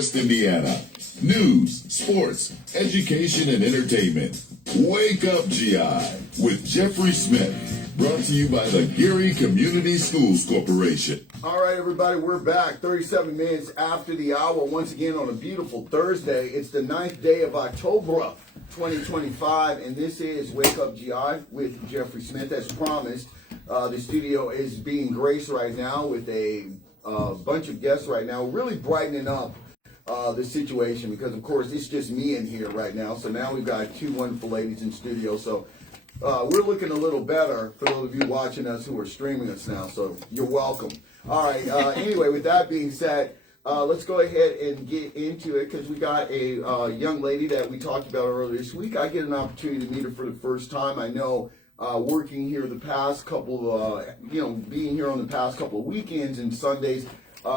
West Indiana. News, sports, education, and entertainment. Wake Up GI with Jeffrey Smith. Brought to you by the Gary Community Schools Corporation. All right, everybody, we're back 37 minutes after the hour. Once again on a beautiful Thursday. It's the 9th day of October 2025, and this is Wake Up GI with Jeffrey Smith. As promised, the studio is being graced right now with a bunch of guests right now, really brightening up the situation because, of course, it's just me in here right now. So now we've got two wonderful ladies in studio. So we're looking a little better for those of you watching us who are streaming us now. So you're welcome. All right. Anyway, with that being said, let's go ahead and get into it because we got a young lady that we talked about earlier this week. I get an opportunity to meet her for the first time. I know working here the past couple of, being here on the past couple of weekends and Sundays,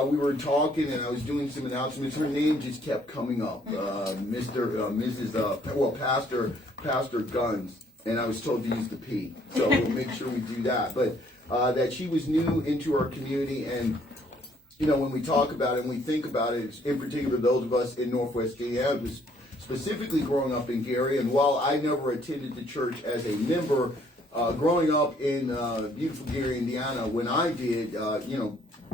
we were talking and I was doing some announcements. Her name just kept coming up, Pastor Guns. And I was told to use the P, so we'll make sure we do that. But that she was new into our community, and when we talk about it and we think about it, in particular those of us in Northwest Indiana, was specifically growing up in Gary. And while I never attended the church as a member, growing up in beautiful Gary, Indiana, when I did,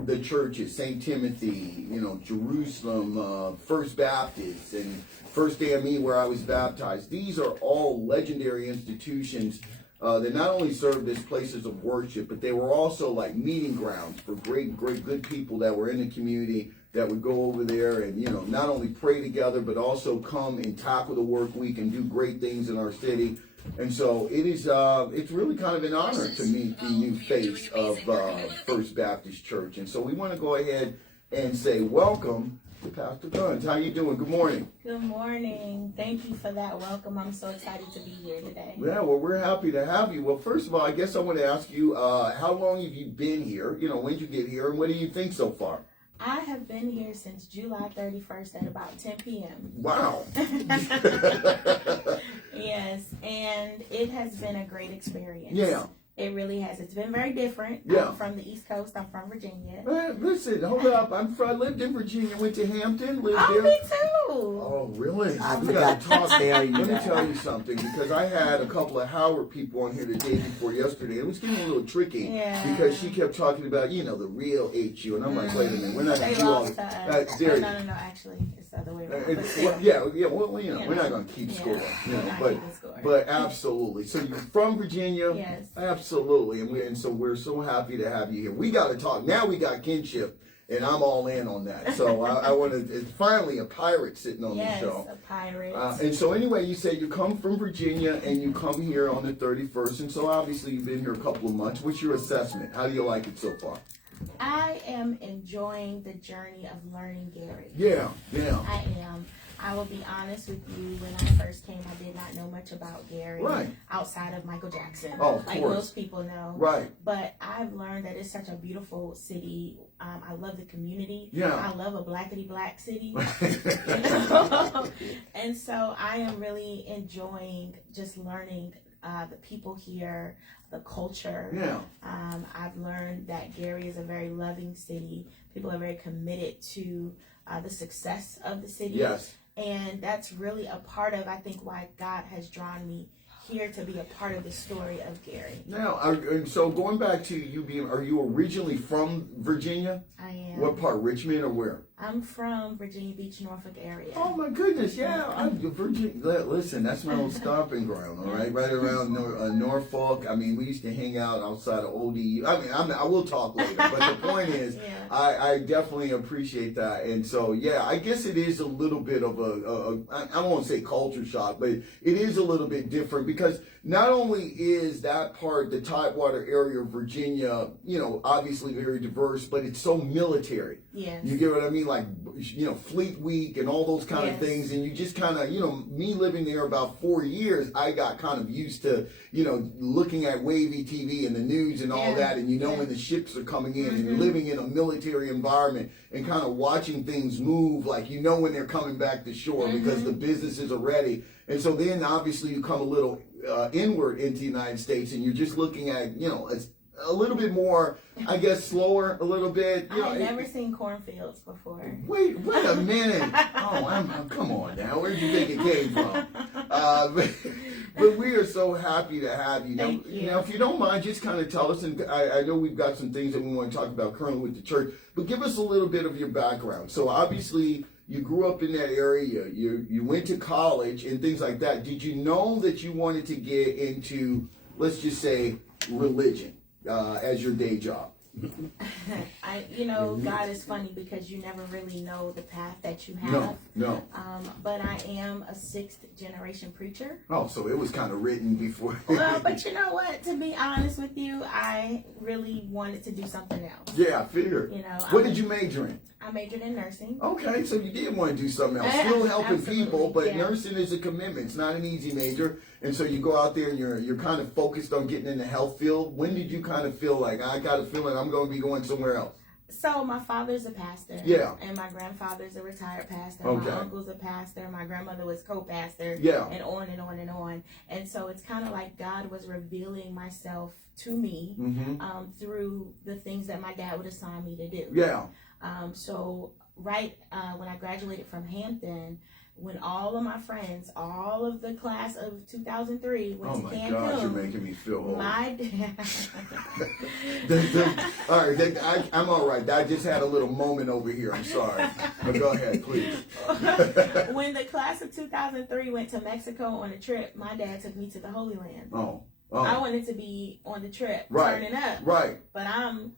the churches, St. Timothy, Jerusalem, First Baptist, and First AME where I was baptized. These are all legendary institutions that not only served as places of worship, but they were also like meeting grounds for great, good people that were in the community that would go over there and, not only pray together, but also come and tackle the work week and do great things in our city. And so it's really kind of an honor to meet the new face of First Baptist Church. And so we want to go ahead and say welcome to Pastor Guns. How you doing? Good morning. Good morning. Thank you for that welcome. I'm so excited to be here today. Yeah, well, we're happy to have you. Well, first of all, I guess I want to ask you, how long have you been here? When did you get here, and what do you think so far? I have been here since July 31st at about 10 p.m. Wow. Yes, and it has been a great experience. Yeah. It really has. It's been very different. Yeah. I'm from the East Coast. I'm from Virginia. Listen, hold up. I lived in Virginia, went to Hampton, lived there. Me too. Oh, really? I forgot to talk there. Let me tell you something, because I had a couple of Howard people on here the day before yesterday. It was getting a little tricky because she kept talking about, the real HU. And I'm like, wait a minute, we're not going to do all that. No, actually, it's the other way around. We're not going to keep score. But absolutely. So you're from Virginia? Yes. Absolutely. And so we're so happy to have you here. We got to talk. Now we got kinship. And I'm all in on that. So I want to, it's finally a pirate sitting on the show. Yes, a pirate. And so anyway, you say you come from Virginia and you come here on the 31st. And so obviously you've been here a couple of months. What's your assessment? How do you like it so far? I am enjoying the journey of learning Gary. Yeah. I am. I will be honest with you, when I first came, I did not know much about Gary outside of Michael Jackson. Oh, of like course. most people know. Right. But I've learned that it's such a beautiful city. I love the community. Yeah. I love a blackety-black city. And so I am really enjoying just learning the people here, the culture. Yeah. I've learned that Gary is a very loving city. People are very committed to the success of the city. Yes. And that's really a part of, I think, why God has drawn me here to be a part of the story of Gary. Now, so going back to you are you originally from Virginia? I am. What part, Richmond or where? I'm from Virginia Beach, Norfolk area. Oh my goodness, yeah. Virginia. Listen, that's my old stomping ground, all right? Right around Norfolk. I mean, we used to hang out outside of ODU. I will talk later, but the point is, I definitely appreciate that. And so, I guess it is a little bit of I won't say culture shock, but it is a little bit different because not only is that part, the Tidewater area of Virginia, obviously very diverse, but it's so military. Yes. You get what I mean? Like, Fleet Week and all those kind of things. And you just kind of, me living there about 4 years, I got kind of used to, looking at wavy TV and the news and all that. And when the ships are coming in and living in a military environment and kind of watching things move, like, when they're coming back to shore because the businesses are ready. And so then obviously you come a little inward into the United States and you're just looking at, a little bit more, I guess, slower a little bit. You know, I've never seen cornfields before. Wait a minute. Oh, come on now. Where did you think it came from? But we are so happy to have you. Thank you. Now, if you don't mind, just kind of tell us, and I know we've got some things that we want to talk about currently with the church, but give us a little bit of your background. So obviously, you grew up in that area, you went to college and things like that. Did you know that you wanted to get into, let's just say, religion as your day job? God is funny because you never really know the path that you have. No. But I am a 6th generation preacher. Oh, so it was kind of written before. Well, but you know what? To be honest with you, I really wanted to do something else. Yeah, I figured. What did you major in? I majored in nursing. Okay, so you did want to do something else. Still helping people, but yeah. Nursing is a commitment. It's not an easy major. And so you go out there and you're kind of focused on getting in the health field. When did you kind of feel like, I got a feeling I'm going to be going somewhere else? So my father's a pastor. Yeah. And my grandfather's a retired pastor. Okay. My uncle's a pastor. My grandmother was co-pastor. Yeah. And on and on and on. And so it's kind of like God was revealing myself to me through the things that my dad would assign me to do. Yeah. So when I graduated from Hampton, when all of my friends, all of the class of 2003 went to Cancun. Oh my gosh, you're making me feel old. My dad. All right, I'm all right. I just had a little moment over here. I'm sorry. But go ahead, please. When the class of 2003 went to Mexico on a trip, my dad took me to the Holy Land. Oh. I wanted to be on the trip, right. turning up. Right. But I'm,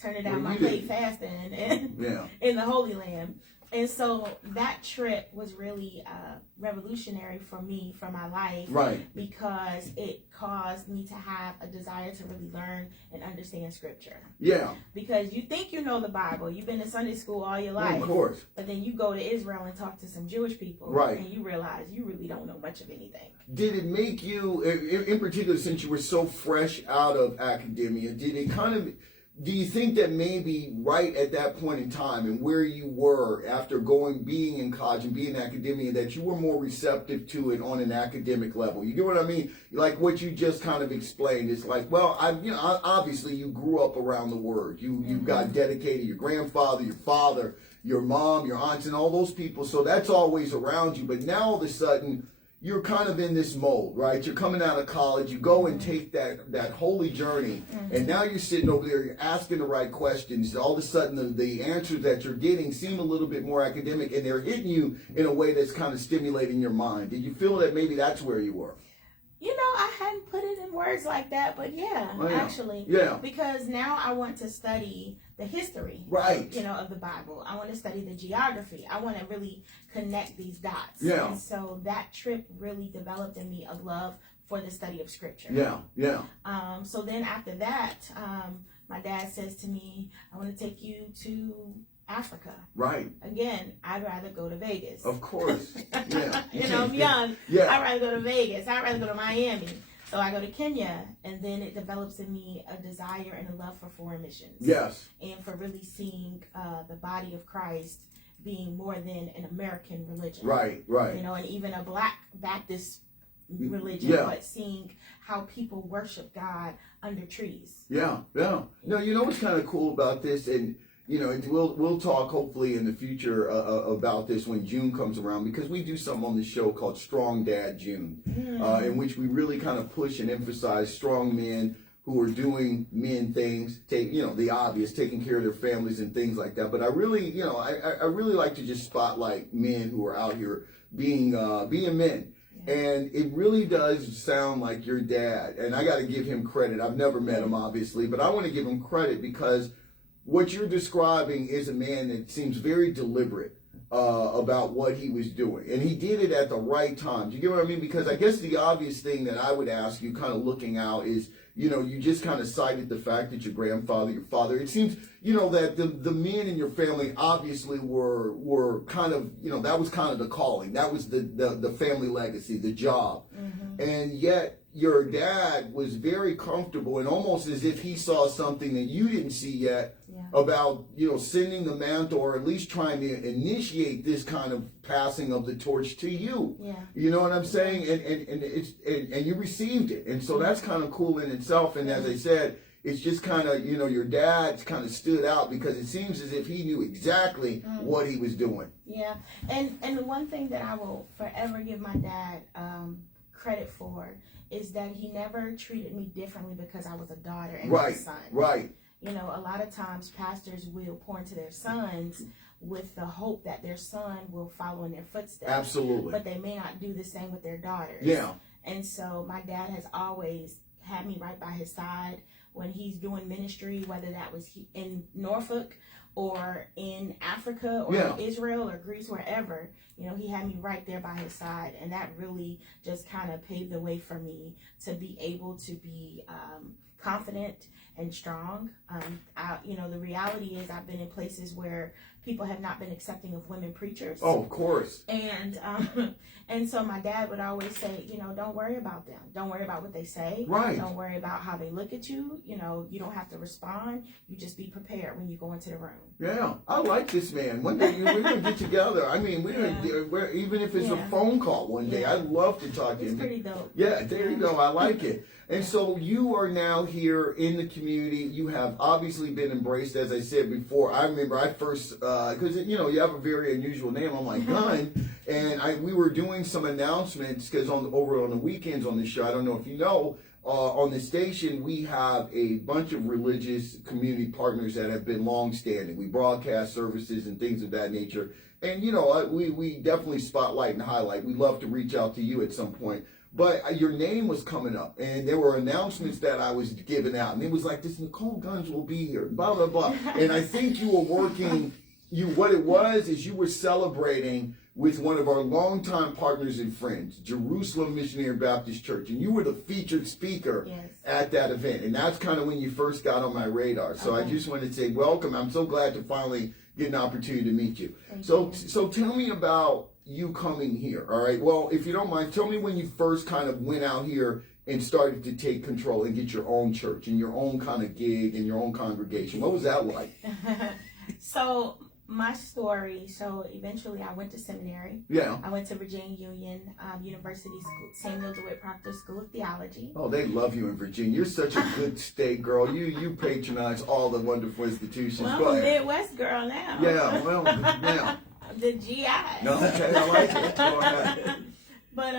turning down my plate fasting and yeah. in the Holy Land. And so that trip was really revolutionary for me, for my life. Right. Because it caused me to have a desire to really learn and understand Scripture. Yeah. Because you think you know the Bible. You've been to Sunday school all your life. Of course. But then you go to Israel and talk to some Jewish people. Right. And you realize you really don't know much of anything. Did it make you, in particular, since you were so fresh out of academia, did it kind of... Do you think that maybe right at that point in time and where you were after being in college and being in academia, that you were more receptive to it on an academic level? You get what I mean? Like what you just kind of explained. It's like, well, obviously you grew up around the Word. You got dedicated, your grandfather, your father, your mom, your aunts, and all those people. So that's always around you. But now all of a sudden, you're kind of in this mold, right? You're coming out of college, you go and take that holy journey, and now you're sitting over there, you're asking the right questions. All of a sudden, the answers that you're getting seem a little bit more academic, and they're hitting you in a way that's kind of stimulating your mind. Did you feel that maybe that's where you were? I hadn't put it in words like that, but actually. Yeah. Because now I want to study the history, right? Of the Bible. I want to study the geography. I want to really connect these dots. Yeah. And so that trip really developed in me a love for the study of Scripture. Yeah. So then after that, my dad says to me, I want to take you to Africa. Right. Again, I'd rather go to Vegas. Of course. Yeah. I'm young. Yeah. I'd rather go to Vegas. I'd rather go to Miami. So I go to Kenya, and then it develops in me a desire and a love for foreign missions. Yes. And for really seeing the body of Christ being more than an American religion. Right. And even a Black Baptist religion, but seeing how people worship God under trees. Yeah. No, what's kind of cool about this, and we'll talk hopefully in the future about this when June comes around, because we do something on the show called Strong Dad June, in which we really kind of push and emphasize strong men who are doing men things, the obvious, taking care of their families and things like that. But I really, I really like to just spotlight men who are out here being men. And it really does sound like your dad, and I got to give him credit. I've never met him, obviously, but I want to give him credit because what you're describing is a man that seems very deliberate about what he was doing. And he did it at the right time. Do you get what I mean? Because I guess the obvious thing that I would ask you, kind of looking out, is, you just kind of cited the fact that your grandfather, your father, it seems, that the men in your family obviously were kind of, that was kind of the calling. That was the family legacy, the job. And yet your dad was very comfortable, and almost as if he saw something that you didn't see yet, about, sending the mantle, or at least trying to initiate this kind of passing of the torch to you. Yeah. You know what I'm saying? And you received it. And so that's kind of cool in itself. And as I said, it's just kind of, your dad's kind of stood out because it seems as if he knew exactly what he was doing. Yeah, and the one thing that I will forever give my dad credit for is that he never treated me differently because I was a daughter and Right, his son. right. A lot of times pastors will pour into their sons with the hope that their son will follow in their footsteps. Absolutely. But they may not do the same with their daughters. Yeah. And so my dad has always had me right by his side when he's doing ministry, whether that was in Norfolk or in Africa or in Israel or Greece, wherever. He had me right there by his side, and that really just kind of paved the way for me to be able to be confident and strong. The reality is I've been in places where people have not been accepting of women preachers. Oh, of course. And so my dad would always say, don't worry about them. Don't worry about what they say. Right. Don't worry about how they look at you. You don't have to respond. You just be prepared when you go into the room. Yeah, I like this man. One day we're going to get together. I mean, even if it's a phone call one day, I'd love to talk to him. It's pretty dope. Yeah, there you go. I like it. And so you are now here in the community. You have obviously been embraced, as I said before. I remember I first, because, you have a very unusual name. I'm like, Gunn. And we were doing some announcements because over on the weekends on the show, I don't know if you know, on the station, we have a bunch of religious community partners that have been long-standing. We broadcast services and things of that nature. And, we definitely spotlight and highlight. We'd love to reach out to you at some point. But your name was coming up, and there were announcements that I was giving out. And it was like, this Nicole Guns will be here, blah, blah, blah. And I think you were working, what it was is you were celebrating with one of our longtime partners and friends, Jerusalem Missionary Baptist Church. And you were the featured speaker at that event. And that's kind of when you first got on my radar. So I just wanted to say welcome. I'm so glad to finally get an opportunity to meet you. So tell me about you coming here, all right? Well, if you don't mind, tell me when you first kind of went out here and started to take control and get your own church and your own kind of gig and your own congregation. What was that like? So my story, eventually I went to seminary. Yeah. I went to Virginia Union University School, Samuel DeWitt Proctor School of Theology. Oh, they love you in Virginia. You're such a good state girl. You patronize all the wonderful institutions. Well, Go I'm a ahead. Midwest girl now. Yeah, well, now. The GI. No, okay, I like it. Go ahead. But,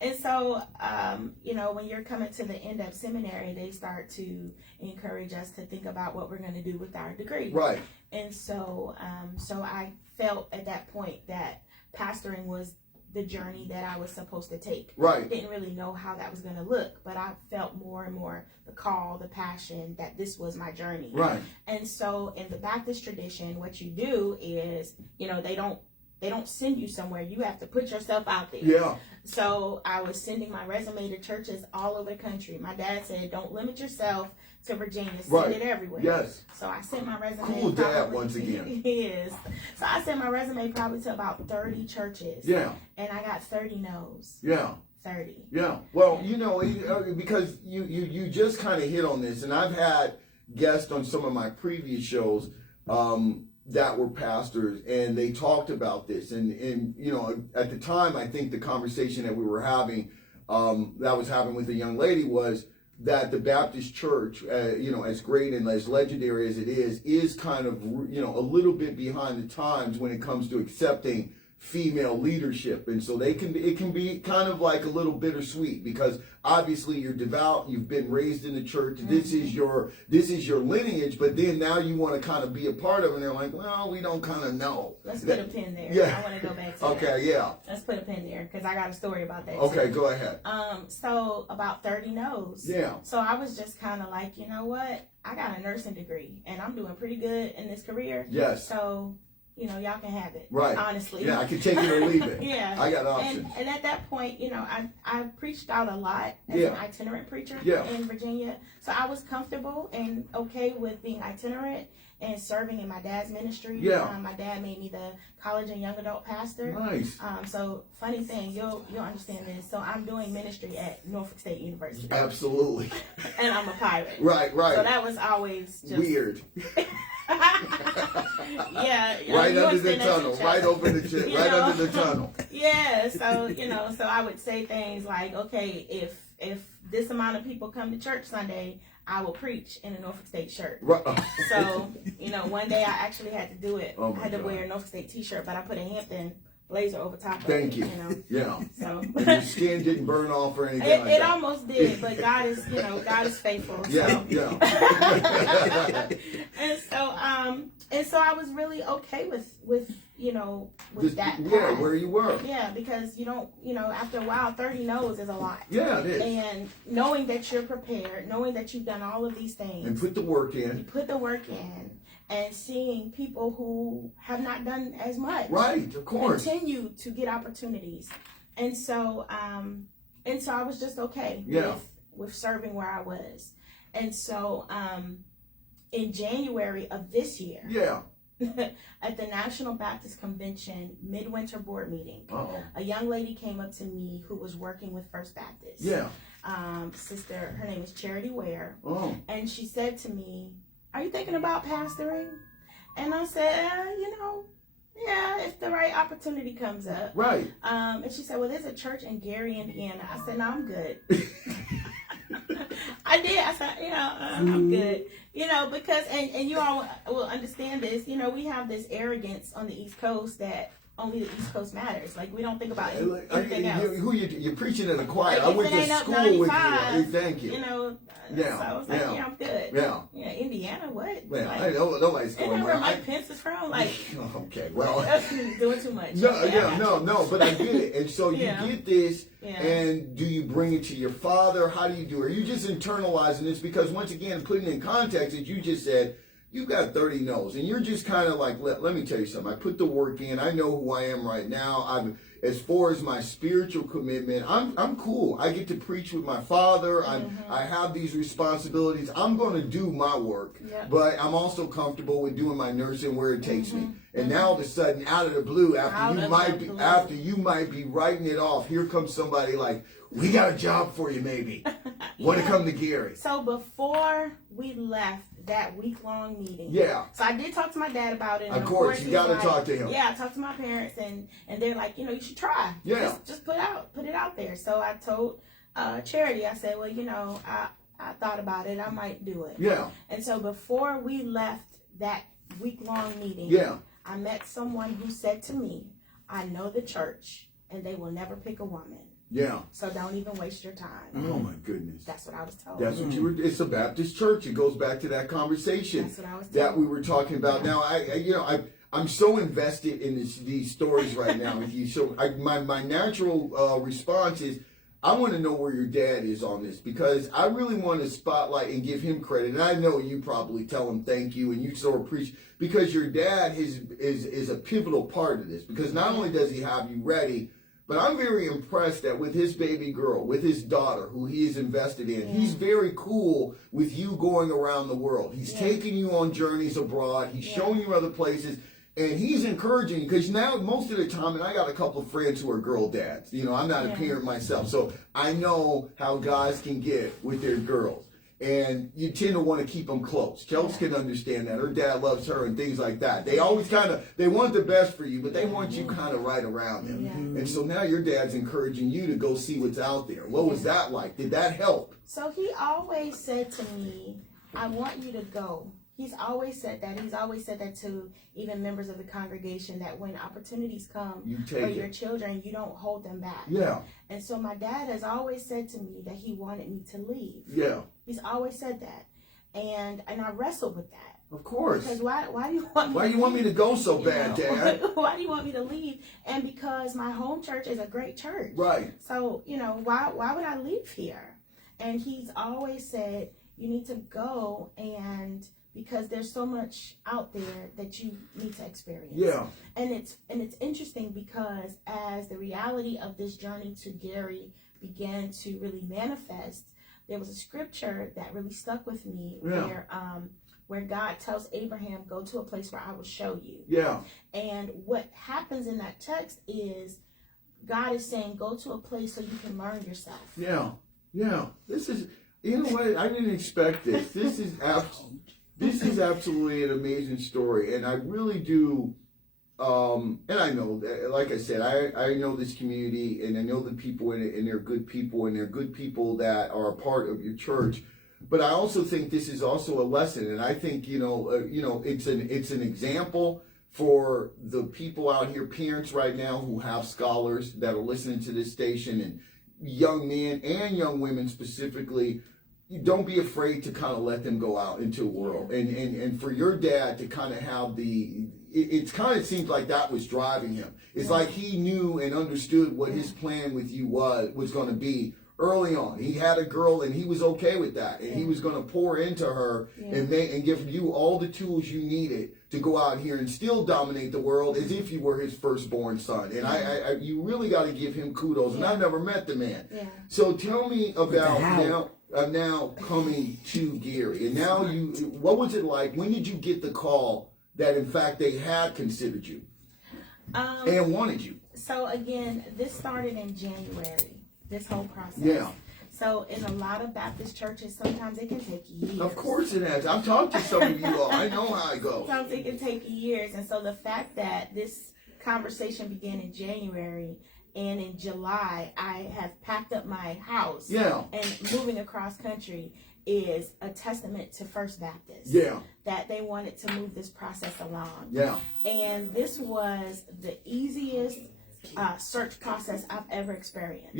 and so, when you're coming to the end of seminary, they start to encourage us to think about what we're going to do with our degree. Right. And so, I felt at that point that pastoring was the journey that I was supposed to take. Right. I didn't really know how that was going to look, but I felt more and more the call, the passion that this was my journey. Right. And so in the Baptist tradition, what you do is, they don't send you somewhere. You have to put yourself out there. Yeah. So I was sending my resume to churches all over the country. My dad said, don't limit yourself to Virginia. Send it everywhere. Yes. So I sent my resume. Cool dad once again. He is. So I sent my resume probably to about 30 churches. Yeah. And I got 30 no's. Yeah. 30. Yeah. Well, because you just kind of hit on this, and I've had guests on some of my previous shows that were pastors, and they talked about this. And at the time, I think the conversation that we were having, that I was having with a young lady was that the Baptist church, as great and as legendary as it is kind of, a little bit behind the times when it comes to accepting female leadership. And so it can be kind of like a little bittersweet, because obviously you're devout, you've been raised in the church, this is your lineage, but then now you want to kind of be a part of it, and they're like, well, we don't kind of know. Let's put a pin there. Yeah. I want to go back to Okay, that. yeah. Let's put a pin there, because I got a story about that Okay, too. go ahead. So about 30 no's. Yeah. So I was just kind of like, you know what? I got a nursing degree, and I'm doing pretty good in this career. Yes. So, y'all can have it. Right. Honestly. Yeah, I can take it or leave it. Yeah. I got options. And at that point, I preached out a lot as an itinerant preacher in Virginia. So I was comfortable and okay with being itinerant and serving in my dad's ministry. Yeah. My dad made me the college and young adult pastor. Nice. So funny thing, you'll understand this. So I'm doing ministry at Norfolk State University. Absolutely. And I'm a pirate. Right. So that was always just weird. Yeah, right under the tunnel, right over the right under the tunnel. Yeah, so so I would say things like, okay, if this amount of people come to church Sunday, I will preach in a Norfolk State shirt. Right. So, one day I actually had to do it. Oh I had to God. wear a Norfolk State t-shirt, but I put a Hampton blazer over top of Thank it. you. Yeah. So And your skin didn't burn off or anything it, like it that. almost did, but God is, God is faithful. Yeah, So. yeah. and so I was really okay with that. Yeah, path. where you were. Yeah, because you don't, after a while, 30 no's is a lot. Yeah, it is. And knowing that you're prepared, knowing that you've done all of these things, And put the work in. you put the work in, and seeing people who have not done as much, Right, of course. continue to get opportunities, and so I was just okay Yeah. with serving where I was, and so in January of this year, Yeah. at the National Baptist Convention midwinter board meeting, Uh-oh. a young lady came up to me who was working with First Baptist. Yeah. Sister, her name is Charity Ware, Oh. and she said to me, "Are you thinking about pastoring?" And I said, yeah, if the right opportunity comes up. Right. And she said, "Well, there's a church in Gary, Indiana." I said, "No, I'm good." I did. I said, I'm good. Because, and you all will understand this, we have this arrogance on the East Coast that only the East Coast matters. Like, we don't think about anything else. You're preaching in the choir. Like, I went if it to ain't up school with you. 95, Thank you. So I was like, I'm good. Yeah. Indiana, what? Well, Like, I know nobody's isn't going that where there. Mike Pence is from? Like, Okay, well. doing too much. No, but I get it. And so you get this, Yeah. and do you bring it to your father? How do you do it? Are you just internalizing this? Because once again, putting it in context, as you just said, you've got 30 no's, and you're just kind of like, let me tell you something. I put the work in. I know who I am right now. As far as my spiritual commitment, I'm cool. I get to preach with my father. I have these responsibilities. I'm going to do my work, but I'm also comfortable with doing my nursing where it takes me. And now all of a sudden, out of the blue, after you might be writing it off, here comes somebody like, "We got a job for you, maybe. Want to come to Gary?" So before we left that week-long meeting, so I did talk to my dad about it. And of course, you got to talk to him. Yeah, I talked to my parents, and they're like, you should try. Yeah. Just put it out there. So I told Charity, I said, well, I thought about it. I might do it. Yeah. And so before we left that week-long meeting, I met someone who said to me, "I know the church, and they will never pick a woman. Yeah. So don't even waste your time." Oh my goodness. That's what I was told. That's what you were. It's a Baptist church. It goes back to that conversation That's what I was told. that we were talking about. Now, I'm so invested in these stories right now with you. So my natural response is, I want to know where your dad is on this, because I really want to spotlight and give him credit. And I know you probably tell him thank you, and you so appreciate, because your dad is a pivotal part of this. Because not only does he have you ready, but I'm very impressed that with his baby girl, with his daughter, who he is invested in, he's very cool with you going around the world. He's taking you on journeys abroad. He's showing you other places. And he's encouraging you, because now most of the time, and I got a couple of friends who are girl dads. I'm not a parent myself, so I know how guys can get with their girls. And you tend to want to keep them close. Chelsea can understand that. Her dad loves her and things like that. They always they want the best for you, but they want you kind of right around them. Yeah. And so now your dad's encouraging you to go see what's out there. What was that like? Did that help? So he always said to me, "I want you to go." He's always said that. He's always said that to even members of the congregation, that when opportunities come for your children, you don't hold them back. Yeah. And so my dad has always said to me that he wanted me to leave. Yeah. He's always said that. And I wrestled with that. Of course. Because why do you want me Why do you want me to go so bad, Dad? Why do you want me to leave? And because my home church is a great church. Right. So, why would I leave here? And he's always said, you need to go, and because there's so much out there that you need to experience. Yeah. And it's interesting, because as the reality of this journey to Gary began to really manifest, there was a scripture that really stuck with me where God tells Abraham, "Go to a place where I will show you." Yeah. And what happens in that text is God is saying, go to a place so you can learn yourself. Yeah. Yeah. This is, what? I didn't expect this. This is absolutely an amazing story. And I really do, and I know, like I said, I know this community, and I know the people in it, and they're good people, and they're good people that are a part of your church. But I also think this is also a lesson, and I think it's an example for the people out here, parents right now who have scholars that are listening to this station, and young men and young women specifically. Don't be afraid to kind of let them go out into the world, and for your dad to kind of have it kind of seems like that was driving him. It's like he knew and understood what his plan with you was going to be early on. He had a girl and he was okay with that, and he was going to pour into her and give you all the tools you needed to go out here and still dominate the world as if you were his firstborn son. And I you really got to give him kudos. And I've never met the man. So tell me about now coming to Gary, and now what was it like? When did you get the call that in fact they had considered you and wanted you? So again, this started in January. This whole process. Yeah. So in a lot of Baptist churches, sometimes it can take years. Of course it has. I've talked to some of you all. I know how it goes. Sometimes it can take years, and so the fact that this conversation began in January. And in July, I have packed up my house and moving across country is a testament to First Baptist. That they wanted to move this process along. And this was the easiest search process I've ever experienced.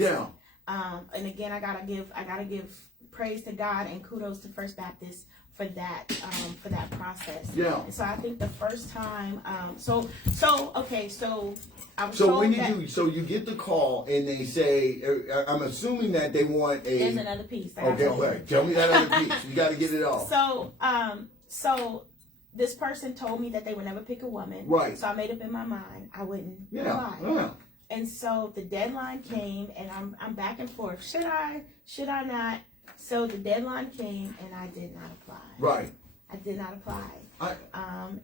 And again, I gotta give praise to God and kudos to First Baptist for that process. And so I think the first time, so I was told when that, you get the call and they say, I'm assuming that they want there's another piece. Okay, tell me that other piece. You got to get it all. So this person told me that they would never pick a woman. Right. So I made up in my mind I wouldn't apply. And so the deadline came, and I'm back and forth. Should I not? So the deadline came, and I did not apply. Right. I did not apply.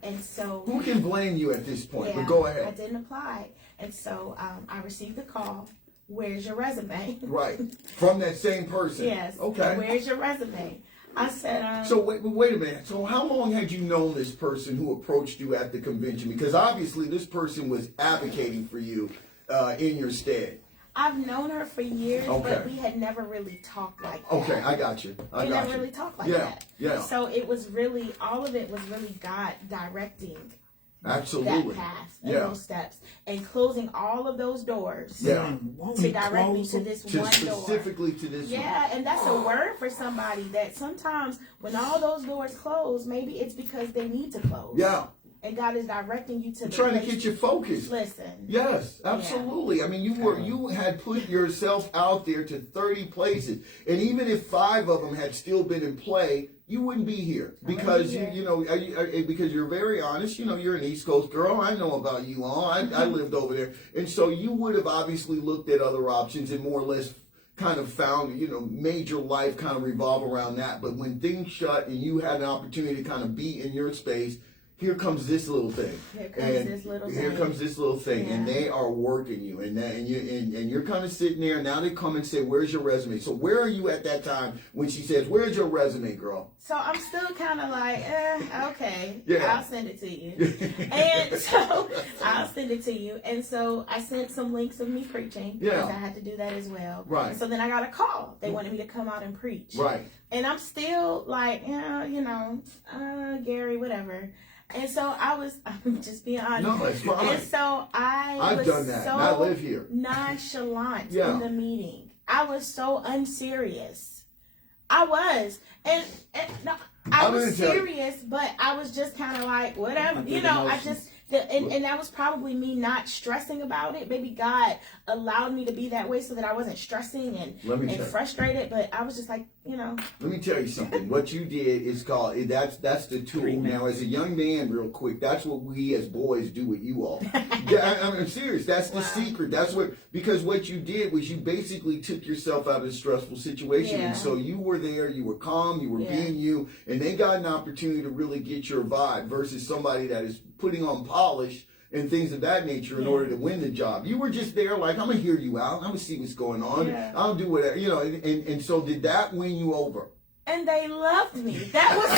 And so who can blame you at this point? But go ahead. I didn't apply, and so I received a call. Where's your resume? Right. From that same person. Yes. Okay. Where's your resume? I said. So wait a minute. So how long had you known this person who approached you at the convention? Because obviously this person was advocating for you in your stead. I've known her for years, but we had never really talked like that. Okay, I got you. We never really talked like that. Yeah. So it was really, all of it was really God directing Absolutely. that path and those steps and closing all of those doors to direct me to this one door. Specifically to this one. Yeah, and that's a word for somebody that sometimes when all those doors close, maybe it's because they need to close. Yeah. And God is directing you to trying to get you focused. Listen. Yes, absolutely. I mean, you had put yourself out there to 30 places, and even if 5 of them had still been in play, you wouldn't be here because because you're very honest. You're an East Coast girl. I know about you all. I lived over there, and so you would have obviously looked at other options and more or less kind of found, made your life kind of revolve around that. But when things shut and you had an opportunity to kind of be in your space, here comes this little thing. Here comes this little thing, and they are working you, and you're kind of sitting there. Now they come and say, "Where's your resume?" So where are you at that time when she says, "Where's your resume, girl?" So I'm still kind of like, okay, I'll send it to you, and so I'll send it to you, and so I sent some links of me preaching because I had to do that as well. Right. And so then I got a call. They wanted me to come out and preach. Right. And I'm still like, Gary, whatever. And so I'm just being honest. No, it's fine. And so I've done that. And I live here. Nonchalant in the meeting. I was so unserious. I was. And no, I was serious, but I was just kind of like, whatever. And that was probably me not stressing about it. Maybe God allowed me to be that way so that I wasn't stressing and frustrated. But I was just like, Let me tell you something. What you did is called, that's the tool. Now, as a young man, real quick, that's what we as boys do with you all. I'm serious. That's the secret. Because what you did was you basically took yourself out of a stressful situation. And so you were there, you were calm, you were being you, and they got an opportunity to really get your vibe versus somebody that is putting on polish and things of that nature in order to win the job. You were just there like, I'm going to hear you out. I'm going to see what's going on. I'll do whatever, and so did that win you over? And they loved me. That was,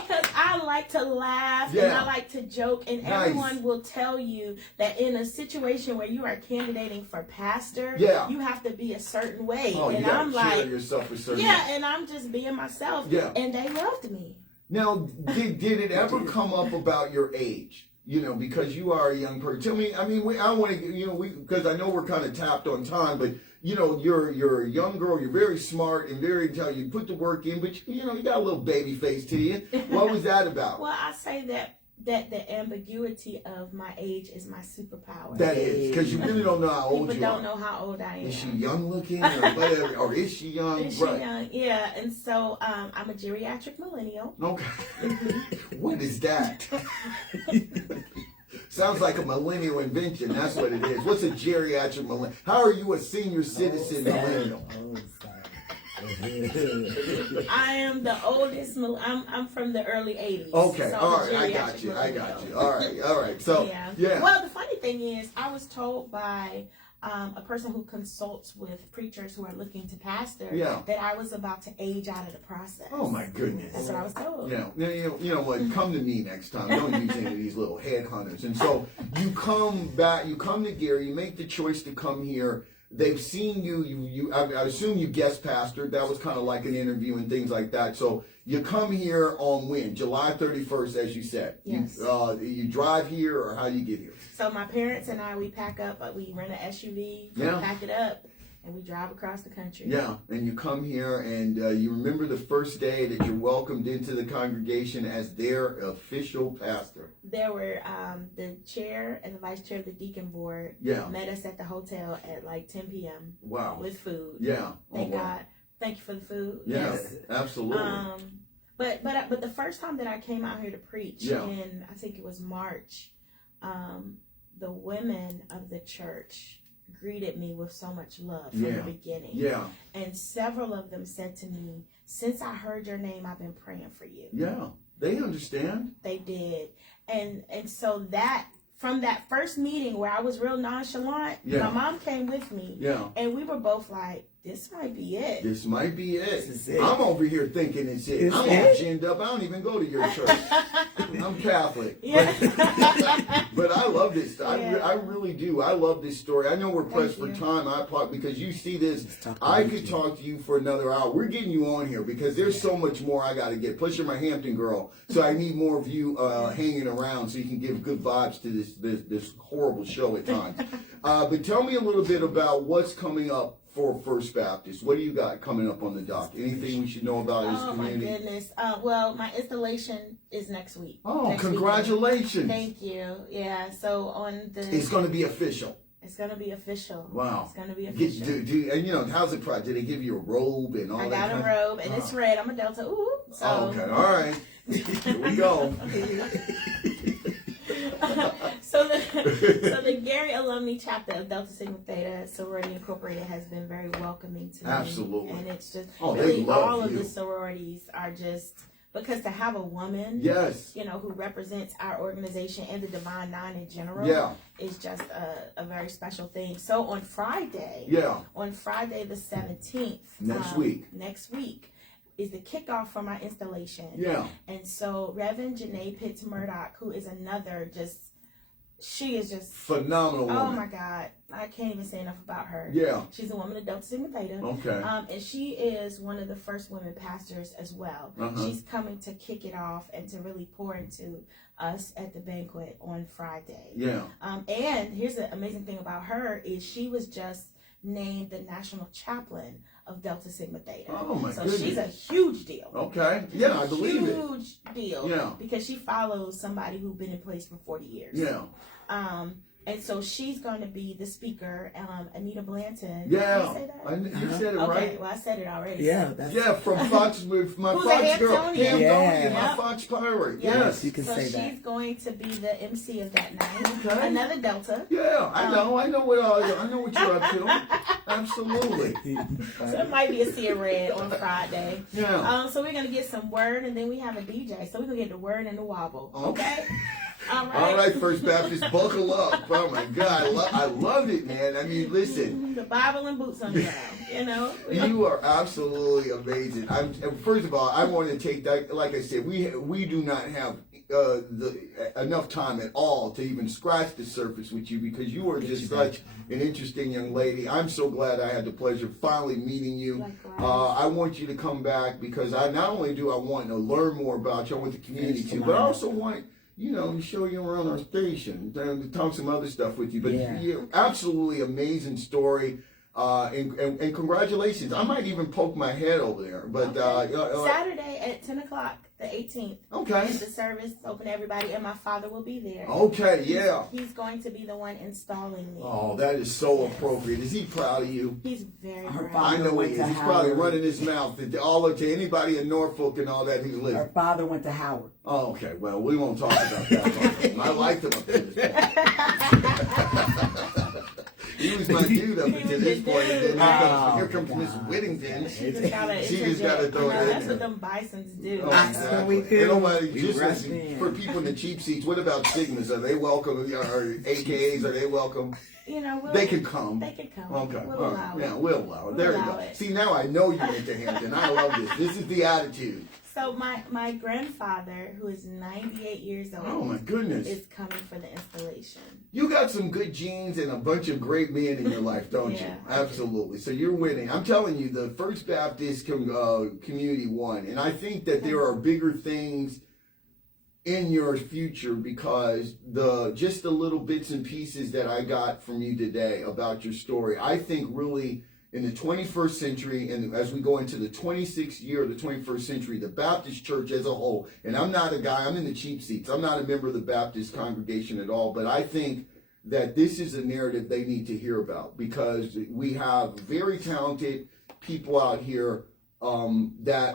because I like to laugh and I like to joke, and everyone will tell you that in a situation where you are candidating for pastor, you have to be a certain way. And I'm like, yourself a certain and I'm just being myself. And they loved me. Now, did it ever come up about your age? You know, because you are a young person. Tell me, I mean, I don't want to, because I know we're kind of tapped on time, but, you're a young girl, you're very smart and very intelligent. You put the work in, but, you got a little baby face to you. What was that about? Well, I say that the ambiguity of my age is my superpower. That is, because you really don't know how old you are. People don't know how old I am. Is she young looking or whatever? Or is she young? Is she young? Yeah, and so I'm a geriatric millennial. Okay. What is that? Sounds like a millennial invention. That's what it is. What's a geriatric millennial? How are you a senior citizen millennial? I am the oldest. I'm from the early 80s. Okay, so all right, I got you. All right. So, yeah. Well, the funny thing is, I was told by a person who consults with preachers who are looking to pastor that I was about to age out of the process. Oh my goodness. That's what I was told. You know what? Come to me next time. Don't use any of these little headhunters. And so you come back, you come to Gary, you make the choice to come here. They've seen you. I assume you guest pastored. That was kind of like an interview and things like that. So you come here on when? July 31st, as you said. Yes. You drive here, or how do you get here? So my parents and I, we pack up. We rent an SUV. We pack it up, and we drive across the country. Yeah, and you come here, and you remember the first day that you're welcomed into the congregation as their official pastor. There were the chair and the vice chair of the deacon board met us at the hotel at like 10 p.m. Wow. With food. Yeah. Thank God. Thank you for the food. Yes, absolutely. But the first time that I came out here to preach in, I think it was March, the women of the church greeted me with so much love from the beginning. Yeah. And several of them said to me, since I heard your name, I've been praying for you. Yeah. They understand. They did. And so that, from that first meeting where I was real nonchalant, my mom came with me. Yeah. And we were both like, this might be it. This might be it. This is it. I'm over here thinking it's it. I'm all ginned up. I don't even go to your church. I'm Catholic. Yeah. But I love this. I really do. I love this story. I know we're pressed for time. I applaud because you see this. I could talk to you for another hour. We're getting you on here because there's so much more I got to get. Plus, you're my Hampton girl, so I need more of you hanging around so you can give good vibes to this horrible show at times. But tell me a little bit about what's coming up for First Baptist. What do you got coming up on the dock? Anything we should know about this community? Oh my goodness. Well, my installation is next week. Oh, next congratulations. Weekend. Thank you. Yeah, so on the... It's going to be official. It's going to be official. Wow. It's going to be official. And how's it project? Did they give you a robe and all that? I got a robe, and it's red. I'm a Delta. Ooh. So. Oh, okay. All right. Here we go. So the Gary Alumni chapter of Delta Sigma Theta Sorority Incorporated has been very welcoming to me. Absolutely. And it's just really all of the sororities are just, because to have a woman, who represents our organization and the Divine Nine in general is just a very special thing. So on Friday the 17th, next week, is the kickoff for my installation. Yeah. And so Reverend Janae Pitts Murdoch, who is another she is just phenomenal woman. Oh my God. I can't even say enough about her. Yeah. She's a woman of Delta Sigma Theta. Okay. And she is one of the first women pastors as well. She's coming to kick it off and to really pour into us at the banquet on Friday. Yeah. And here's the amazing thing about her is she was just named the national chaplain of Delta Sigma Theta. Oh my goodness. So she's a huge deal. Okay. Yeah, I believe it. Huge deal. Yeah. Because she follows somebody who's been in place for 40 years. Yeah. And so she's going to be the speaker, Anita Blanton. Yeah. Did I say that? You said it right. Okay, well, I said it already. Yeah, from Fox, my Fox girl. My Fox pirate. Yes. You can say that. So she's going to be the MC of that night. Okay. Another Delta. Yeah, I know. I know what you're up to. Absolutely. So it might be a sea of red on Friday. Yeah. So we're going to get some word, and then we have a DJ. So we're going to get the word and the wobble. Okay? All right, First Baptist, buckle up. Oh my God, I love it, man. I mean, listen. The Bible and boots on the ground, you know. You are absolutely amazing. First of all, I want to take that. Like I said, we do not have enough time at all to even scratch the surface with you, because you are just such an interesting young lady. I'm so glad I had the pleasure of finally meeting you. I want you to come back, because I not only do I want to learn more about you, I want the community to, but I also want, you know, to show you around our station, to talk some other stuff with you. But you're absolutely amazing story. And congratulations. I might even poke my head over there. But Saturday at 10 o'clock, the 18th. Okay. The service open to everybody, and my father will be there. Okay, yeah. He's going to be the one installing me. Oh, that is so appropriate. Is he proud of you? He's very proud. I know he is. He's probably running his mouth to anybody in Norfolk and all that. He's listening. Her father went to Howard. Oh, okay. Well, we won't talk about that. I liked him up to this point. He was my dude up to this point. And then here comes Miss Whittington. She just got to throw it in. That's what them Bisons do. Oh, exactly. For people in the cheap seats, what about Sigmas? Are they welcome? Or AKAs, are they welcome? You know, they can come. They can come. Okay. We'll allow it. Yeah, we'll allow it. There you go. See, now I know you're into Hampton. I love this. This is the attitude. So my grandfather, who is 98 years old, oh my goodness, is coming for the installation. You got some good genes and a bunch of great men in your life, don't you? Absolutely. So you're winning. I'm telling you, the First Baptist community won, and I think that there are bigger things in your future, because just the little bits and pieces that I got from you today about your story, I think really in the 21st century, and as we go into the 26th year of the 21st century, the Baptist church as a whole, and I'm not a guy, I'm in the cheap seats, I'm not a member of the Baptist congregation at all, but I think that this is a narrative they need to hear about, because we have very talented people out here that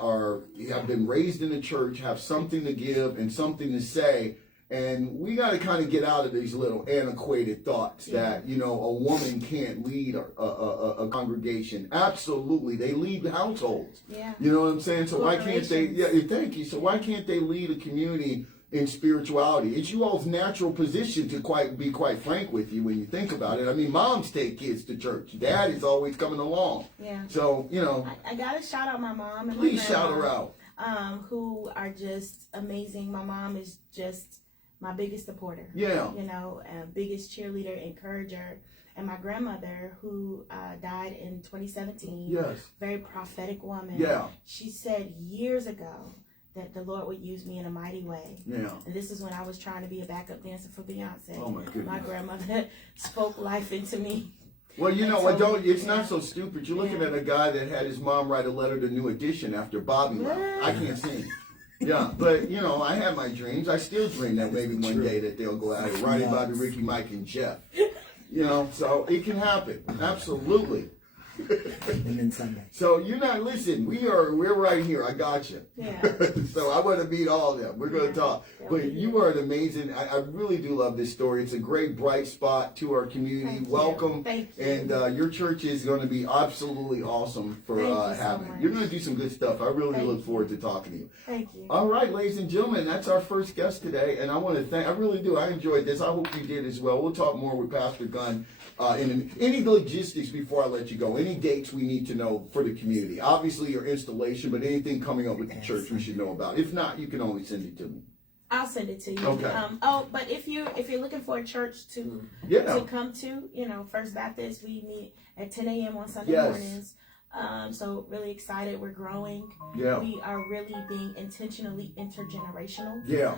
have been raised in the church, have something to give and something to say. And we got to kind of get out of these little antiquated thoughts that, you know, a woman can't lead a congregation. Absolutely. They lead households. Yeah. You know what I'm saying? So why can't they? Yeah, thank you. So why can't they lead a community in spirituality? It's you all's natural position to be quite frank with you when you think about it. I mean, moms take kids to church. Dad is always coming along. Yeah. So, you know. I got to shout out my mom. And please shout her out. Who are just amazing. My mom is just my biggest supporter. Yeah. You know, biggest cheerleader, encourager. And my grandmother, who died in 2017. Yes. Very prophetic woman. Yeah. She said years ago that the Lord would use me in a mighty way. Yeah. And this is when I was trying to be a backup dancer for Beyonce. Oh my goodness. My grandmother spoke life into me. Well, you know what? It's not so stupid. You're looking at a guy that had his mom write a letter to New Edition after Bobby left. I can't sing. Yeah, but you know, I have my dreams. I still dream that maybe one day that they'll go out, Ronnie, Bobby, Ricky, Mike, and Jeff. You know, so it can happen. Absolutely. And then Sunday. So you're not listen. We're right here. I got you. Yeah. So I want to meet all of them. We're going to talk. But you are an amazing. I really do love this story. It's a great bright spot to our community. Welcome. Thank you. And your church is going to be absolutely awesome for having. You're going to do some good stuff. I really look forward to talking to you. Thank you. All right, ladies and gentlemen, that's our first guest today, and I want to thank. I really do. I enjoyed this. I hope you did as well. We'll talk more with Pastor Gunn. Any logistics before I let you go? Any dates we need to know for the community? Obviously, your installation, but anything coming up with the church we should know about. If not, you can only send it to me. I'll send it to you. Okay. But if you're looking for a church to come to, you know, First Baptist, we meet at 10 a.m. on Sunday mornings. So really excited. We're growing. Yeah. We are really being intentionally intergenerational. Yeah.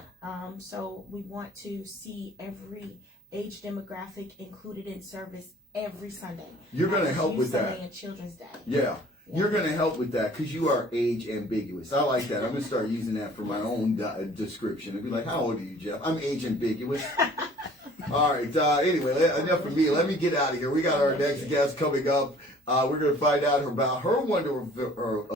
So we want to see every age demographic included in service every Sunday. You're going to help with that. Sunday and Children's Day. Yeah. You're going to help with that because you are age ambiguous. I like that. I'm going to start using that for my own description. It'd be like, how old are you, Jeff? I'm age ambiguous. All right. Anyway, enough for me. Let me get out of here. We got our next guest coming up. We're going to find out about her wonderful